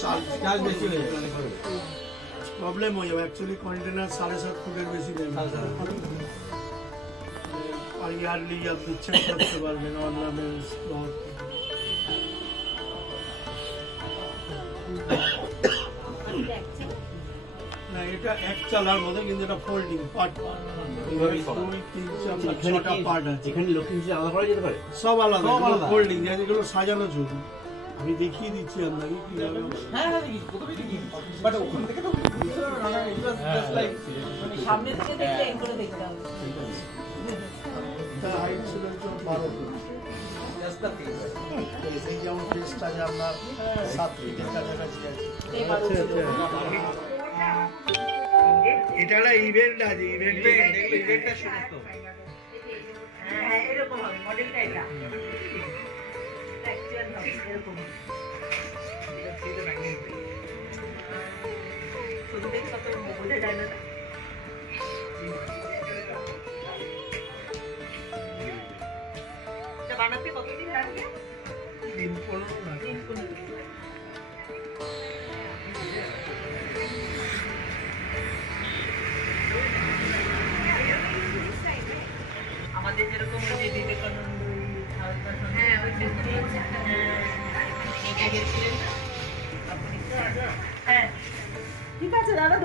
চাল বেশি হয়ে যাবে, প্রবলেম হয়ে যাবে। অ্যাকচুয়ালি কন্টেনার 7.5 ফুটের বেশি নেই, আর ইয়ারলি আপনি চেক করতে পারবেন অর্নামেন্টস। না এটা এক চালার মতো, কিন্তু এটা ফোল্ডিং পার্ট, পার্ট আছে। এখানে লক্ষ্মী আলাদা করা যেতে পারে, সব আলাদা ফোল্ডিং, যেগুলো সাজানো ছবি আমি দেখিয়ে দিচ্ছি আপনাকে কিভাবে। সামনে থেকে দেখলে এই করে দেখতে হবে। হাইট ছিল 12 ফুট, এই যেমন ফেসটা যে আপনার 7 ফিটের কাছাকাছি আছে। এটা একটা ইভেন্ট আছে, ইভেন্টটা সমস্ত এরকম হবে মডেলটা, এটা অ্যাকচুয়াল হবে এরকম। শুধু দেখে কত বোঝা যায় না। এটা বানাতে কতদিন লাগবে? 3-15 লাগে। আমাদের যেরকম ওই যে বিবেকানন্দ, হ্যাঁ হ্যাঁ ঠিক আছে দাদা।